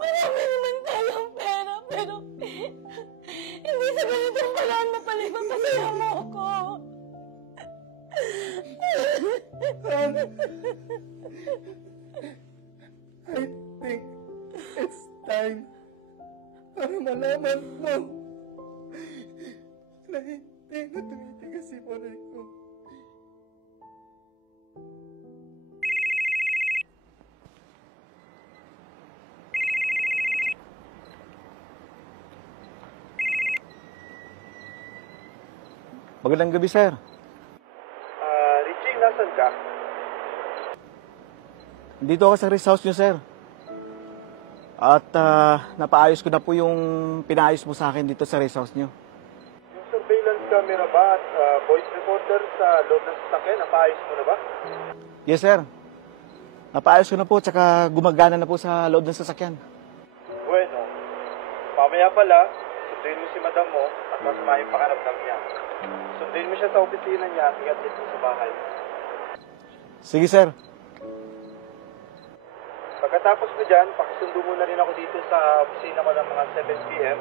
Marami naman tayong pera, pero hindi sa ganitong paraan mo pala ipapasaya mo ako. I think it's time para malaman mo na hindi na tumitigas si Monay ko. Magandang gabi, sir. Richie, nasan ka? Dito ako sa rest house nyo, sir. At napaayos ko na po yung pinaayos mo sa akin dito sa rest house nyo. Yung surveillance camera ba at voice recorder sa loob ng sasakyan, napaayos mo na ba? Yes, sir. Napaayos ko na po, tsaka gumagana na po sa loob ng sasakyan. Bueno, mamaya pala, sunduin mo si madam mo at mas maayong pakaramdam niya. Sunduin mo siya sa opisina niya at ikat dito sa bahay. Sige, sir. Pagkatapos mo dyan, pakisundo mo na rin ako dito sa opisina ko ng mga 7 p.m.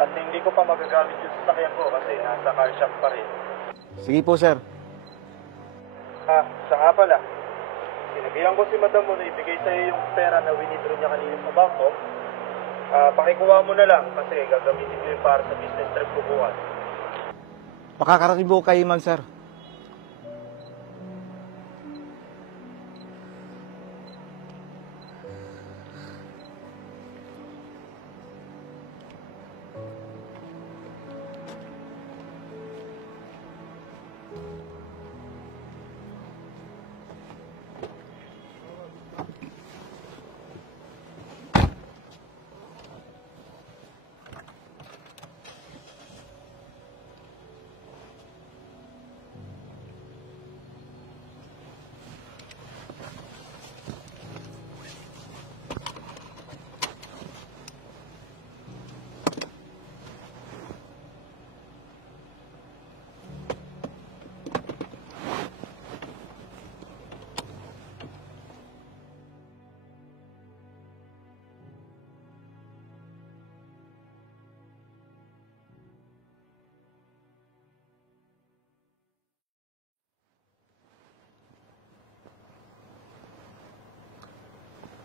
At hindi ko pa magagamit yung sasakyan ko kasi nasa car shop pa rin. Sige po, sir. Siya nga pala. Sinabihan ko si madam mo na ibigay sa'yo yung pera na winidraw niya kanina sa bangko. Pakikuha mo na lang kasi gagamitin ko yung para sa business trip ko bukas. Makakarating po kayo, ma'am, sir.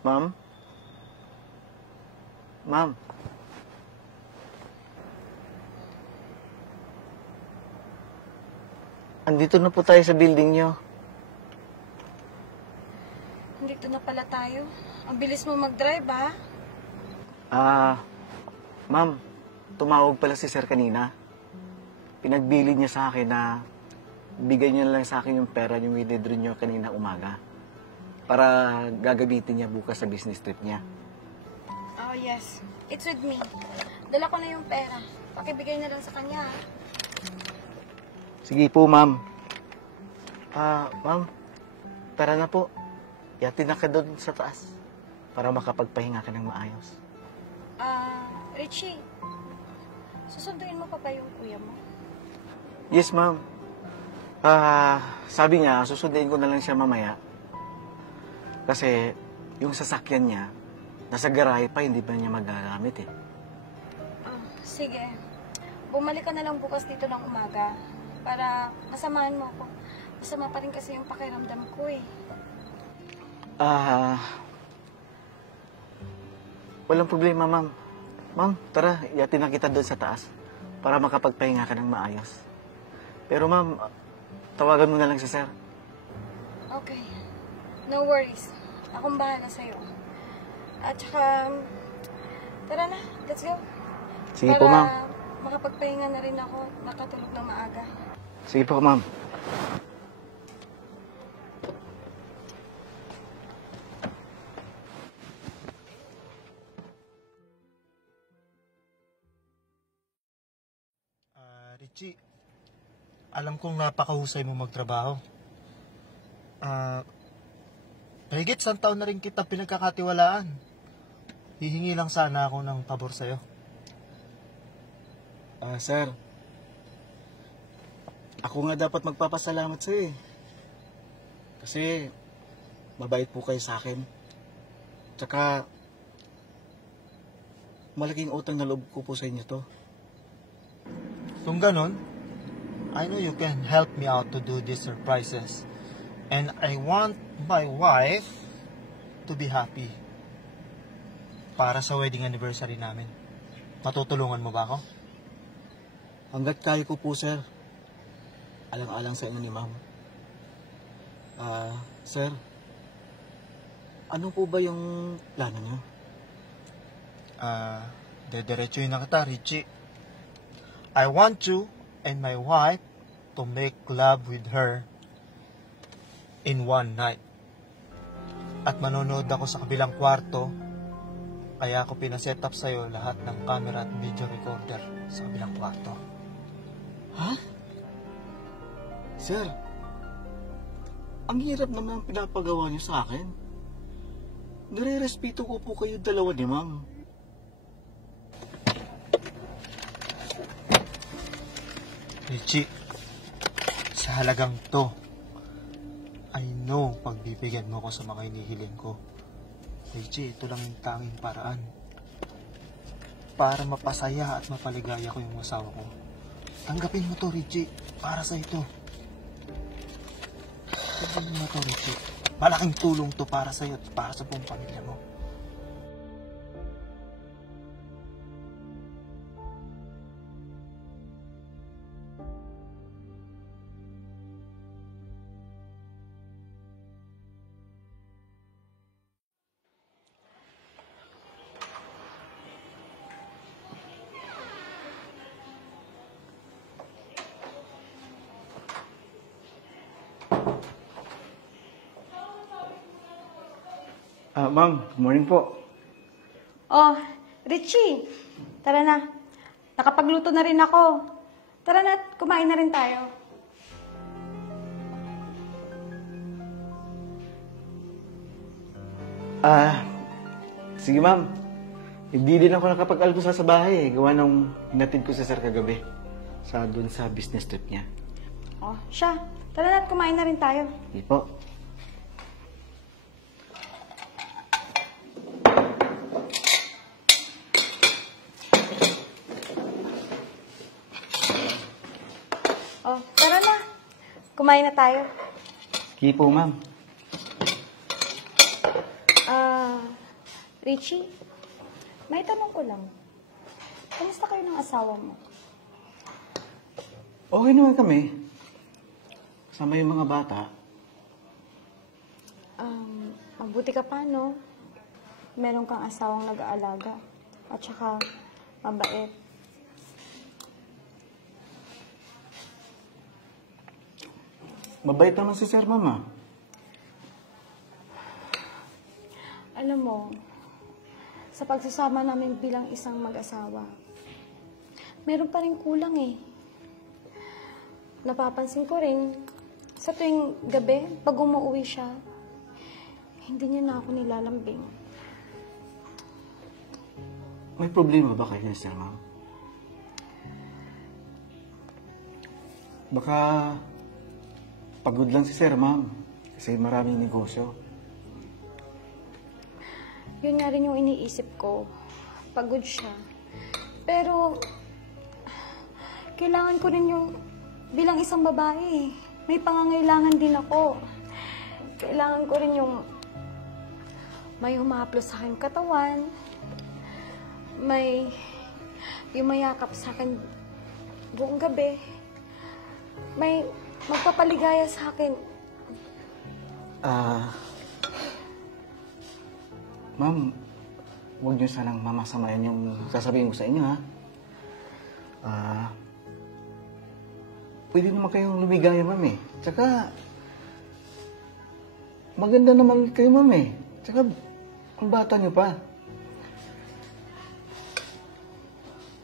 Ma'am? Ma'am? Andito na po tayo sa building nyo. Nandito na pala tayo. Ang bilis mo mag-drive, ha? Ma'am, tumawag pala si sir kanina. Pinagbilid niya sa akin na bigay niya lang sa akin yung pera yung withdraw niyo kanina umaga para gagamitin niya bukas sa business trip niya. Oh, yes. It's with me. Dala ko na yung pera. Pakibigay na lang sa kanya, ha? Sige po, ma'am. Ma'am, tara na po. Yatin na ka doon sa taas para makapagpahinga ka ng maayos. Richie, susunduin mo pa ba yung kuya mo? Yes, ma'am. Sabi niya, susunduin ko na lang siya mamaya. Kasi yung sasakyan niya, nasa garahe pa, hindi ba niya magagamit eh. Sige. Bumalik ka na lang bukas dito ng umaga para masamahan mo ako. Masama pa rin kasi yung pakiramdam ko eh. Walang problema, ma'am. Ma'am, tara, yatin na kita doon sa taas para makapagpahinga ka ng maayos. Pero ma'am, tawagan mo na lang si sir. Okay. No worries. Akong bahala sa'yo. At saka, tara na. Let's go. Sige po, ma'am. Para makapagpahinga na rin ako. Nakatulog ng maaga. Sige po, ma'am. Richie, alam kong napakahusay mo magtrabaho. Higit isang taon na rin kita pinagkakatiwalaan. Hihingi lang sana ako ng pabor sa'yo. Sir, ako nga dapat magpapasalamat sa'yo eh. Kasi mabait po kayo sa akin. Tsaka, malaking utang na loob ko po sa inyo to. Kung ganon, I know you can help me out to do these surprises. And I want my wife to be happy. Para sa wedding anniversary namin. Matutulungan mo ba ako? Hanggat kaya ko po, sir. Alang-alang sa inyo ni ma'am. Sir, ano po ba yung plano niyo? Dediretsuhin na kita, Richie. I want you and my wife to make love with her in one night. At manonood ako sa kabilang kwarto, kaya ako pinaset up sa'yo lahat ng camera at video recorder sa kabilang kwarto. Ha? Sir, ang hirap naman ang pinapagawa niyo sa akin. Nire-respeto ko po kayo dalawa ni ma'am. Richie, sa halagang to, I know pagbibigyan mo ko sa mga hinihiling ko. Richie, ito lang yung tanging paraan para mapasaya at mapaligaya ko yung asawa ko. Tanggapin mo to, Richie, para sa ito. Tanggapin mo to, Richie. Malaking tulong to para sa'yo at para sa buong pamilya mo. Ma'am, good morning po. Oh, Richie, tara na. Nakapagluto na rin ako. Tara na, kumain na rin tayo. Sige ma'am. Hindi din ako nakapag-almusal sa bahay. Gawa nung hinatid ko sa sir kagabi. Doon sa business trip niya. Oh, siya. Tara na at kumain na rin tayo. Hindi po. Oh, tara na. Kumain na tayo. Sige po ma'am. Richie, may tanong ko lang. Kamusta kayo ng asawa mo? Okay naman kami. Kasama yung mga bata. Mabuti ka pa, no? Meron kang asawang nag-aalaga. At saka, mabait. Mabait naman si sir, mama. Alam mo, sa pagsasama namin bilang isang mag-asawa, meron pa rin kulang eh. Napapansin ko rin, sa tuwing gabi, pag umuwi siya, hindi niya na ako nilalambing. May problema ba kayo, sir, ma'am? Baka pagod lang si sir, ma'am. Kasi maraming negosyo. Yun nga rin yung iniisip ko. Pagod siya. Pero, kailangan ko rin yung, bilang isang babae, may pangangailangan din ako. Kailangan ko rin yung, may humahaplos sa aking katawan, may, yung mayakap sa akin buong gabi, may magpapaligaya sa akin. Ma'am, huwag niyo sanang mamasamayan yung sasabihin ko sa inyo, ha? Pwede naman kayong lumigaya, ma'am, eh. Tsaka, maganda naman kayo, ma'am, eh. Tsaka, ang bata niyo pa.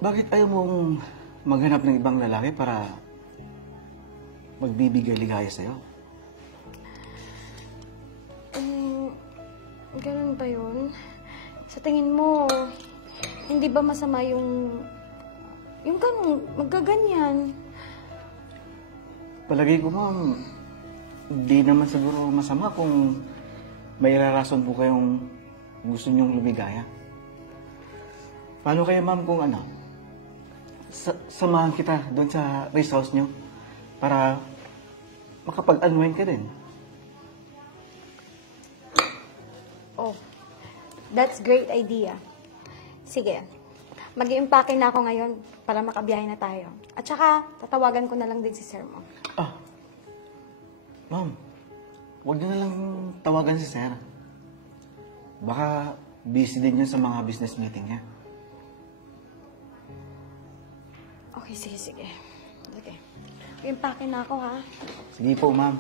Bakit ayaw mong maghanap ng ibang lalaki para magbibigay ligaya sa'yo? Ganun ba yun? Sa tingin mo, hindi ba masama yung ganun, magkaganyan? Palagay ko, ma'am, hindi naman siguro masama kung may rason po kayong gusto niyong lumigaya. Paano kaya, ma'am, kung samahan kita doon sa rest house niyo para makapag-unwind ka din? Oh, that's great idea. Sige, mag-i-impake na ako ngayon para makabiyahe na tayo. At saka, tatawagan ko na lang din si sir mo. Ma'am, huwag niyo na lang tawagan si sir. Baka busy din yun sa mga business meeting niya. Okay, sige. Sige. Impake na ako, ha? Sige po, ma'am.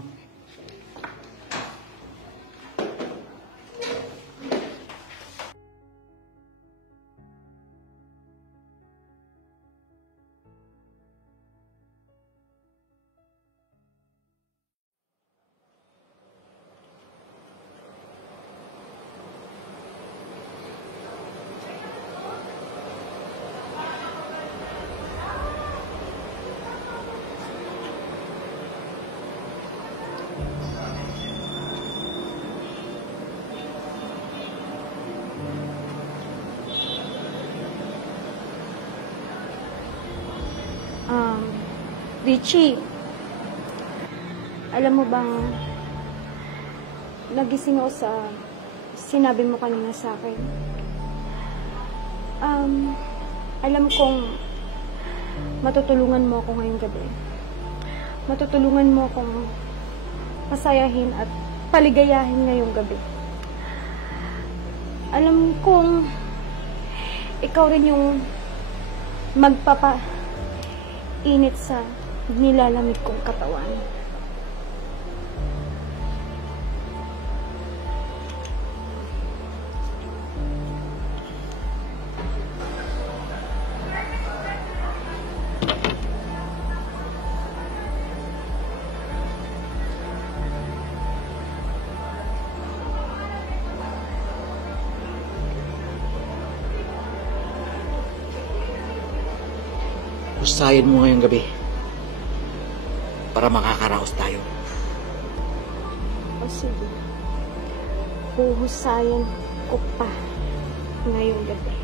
Richie, alam mo bang nagising ako sa sinabi mo kanina sa akin? Alam kong matutulungan mo ako ngayong gabi. Matutulungan mo akong pasayahin at paligayahin ngayong gabi. Alam kong ikaw rin yung magpapainit sa nilalamig kong katawan. Husayin mo ngayong gabi para makakaraos tayo. O sige, huhusayan ko pa ngayong gabi.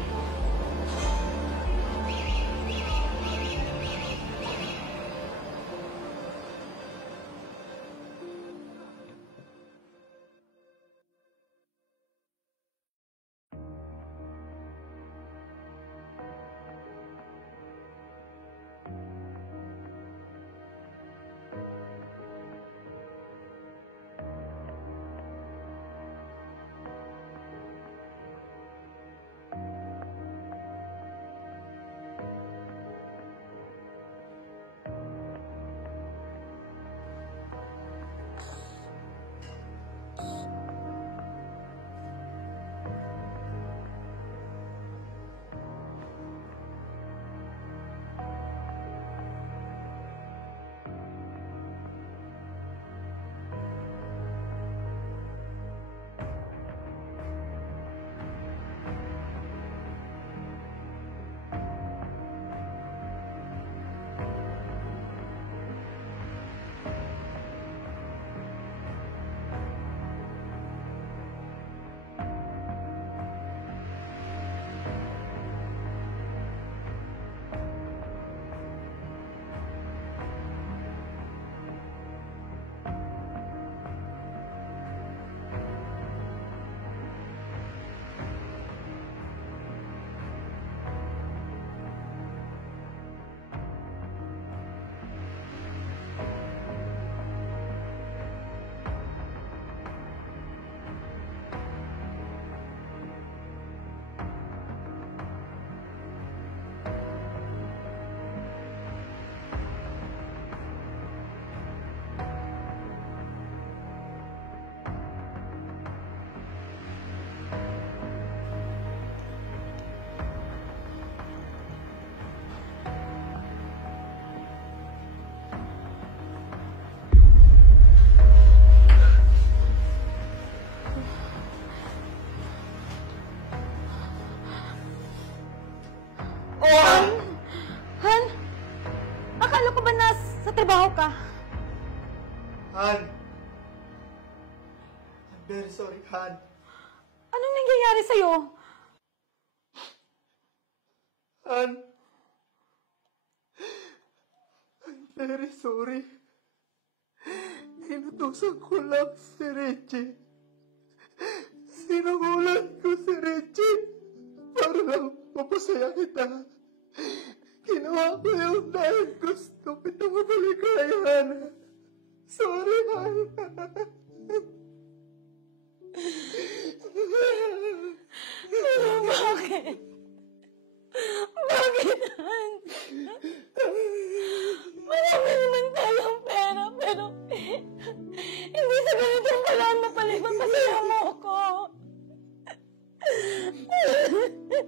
Han? Akala ko ba sa trabaho ka? Han, I'm very sorry, Han. Anong nangyayari sa'yo? Han, I'm very sorry. Inutusan ko lang si Richie. Sinuhulan ko si Richie para lang mapasaya kita. Ginawa ko yung dahil gusto kitang mabaligayan. Sorry, Han. Pero bakit? Bakit, Han? Marami naman tayong pera, pero hindi sa ganitong paraan mapasaya mo ako.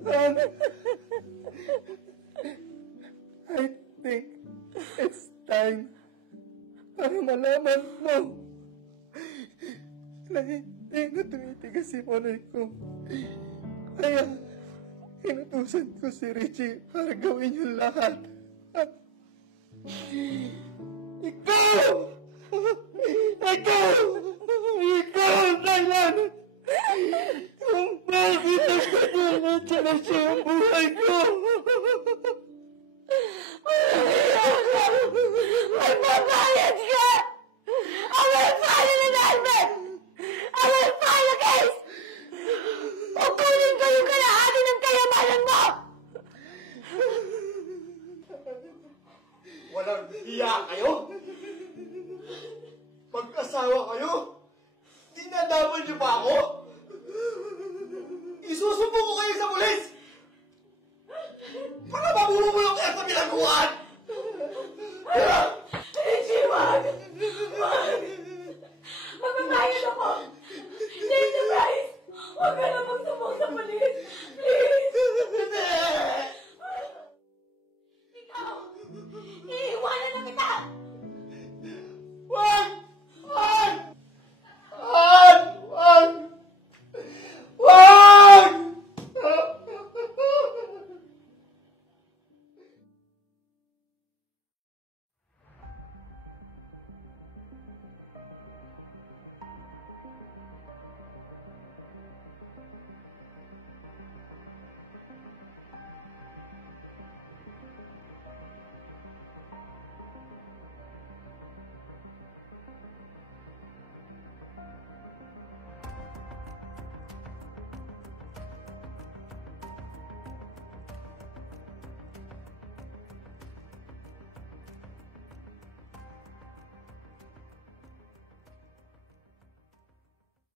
Han, I think it's time para malaman mo na hindi na tumitigas si Monoy ko. Kaya, inutusan ko si Richie para gawin yung lahat. Ikaw! Thailand! Kung bakit nagkatulad siya na siya ang buhay ko! Magbabayad ka! I will file an indictment! I will file a case! Kukunin ko yung kalahati ng kayamanan mo! Walang iya kayo? Pag-asawa kayo? Dinadaman niyo pa ako? Isusumbong ko kayo sa pulis! Para mabulong kayo sa bilangguan!